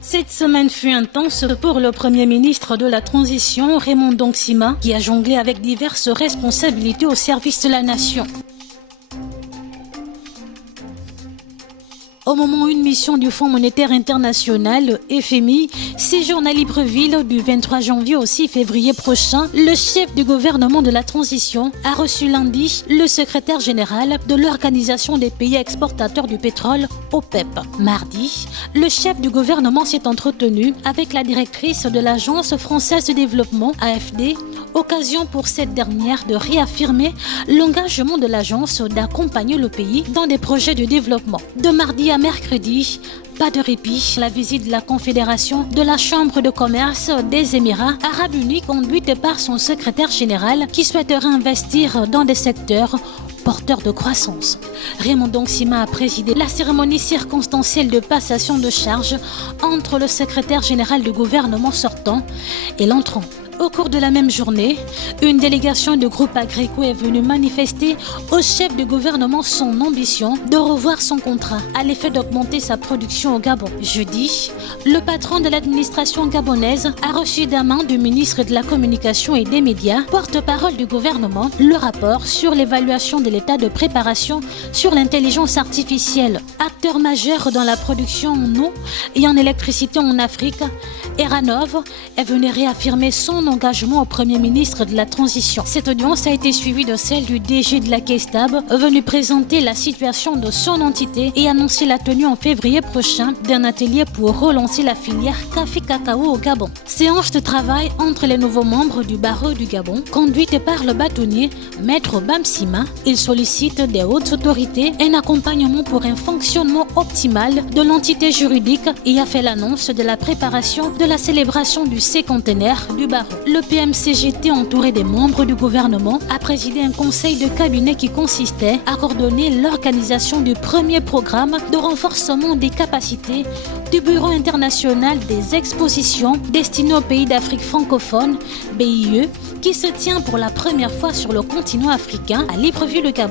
Cette semaine fut intense pour le Premier ministre de la Transition, Raymond Ndongsima, qui a jonglé avec diverses responsabilités au service de la nation. Au moment où une mission du Fonds monétaire international, FMI, séjourne à Libreville du 23 janvier au 6 février prochain, le chef du gouvernement de la transition a reçu lundi le secrétaire général de l'Organisation des pays exportateurs du pétrole, OPEP. Mardi, le chef du gouvernement s'est entretenu avec la directrice de l'Agence française de développement, AFD, occasion pour cette dernière de réaffirmer l'engagement de l'agence d'accompagner le pays dans des projets de développement. De mardi à mercredi, pas de répit. La visite de la Confédération de la Chambre de commerce des Émirats arabes unis conduite par son secrétaire général qui souhaiterait investir dans des secteurs porteur de croissance. Raymond Ndongsima a présidé la cérémonie circonstancielle de passation de charge entre le secrétaire général du gouvernement sortant et l'entrant. Au cours de la même journée, une délégation du groupe Agreco est venue manifester au chef du gouvernement son ambition de revoir son contrat à l'effet d'augmenter sa production au Gabon. Jeudi, le patron de l'administration gabonaise a reçu d'un main du ministre de la Communication et des Médias, porte-parole du gouvernement, le rapport sur l'évaluation de l'état de préparation sur l'intelligence artificielle. Acteur majeur dans la production en eau et en électricité en Afrique, Eranov est venu réaffirmer son engagement au Premier ministre de la Transition. Cette audience a été suivie de celle du DG de la Kestab, venu présenter la situation de son entité et annoncer la tenue en février prochain d'un atelier pour relancer la filière café-cacao au Gabon. Séance de travail entre les nouveaux membres du barreau du Gabon, conduite par le bâtonnier Maître Bamsima. Il sollicite des hautes autorités un accompagnement pour un fonctionnement optimal de l'entité juridique et a fait l'annonce de la préparation de la célébration du cinquantenaire du barreau. Le PMCGT, entouré des membres du gouvernement, a présidé un conseil de cabinet qui consistait à coordonner l'organisation du premier programme de renforcement des capacités du Bureau international des expositions destiné aux pays d'Afrique francophone, BIE, qui se tient pour la première fois sur le continent africain à Libreville-le-Gabon.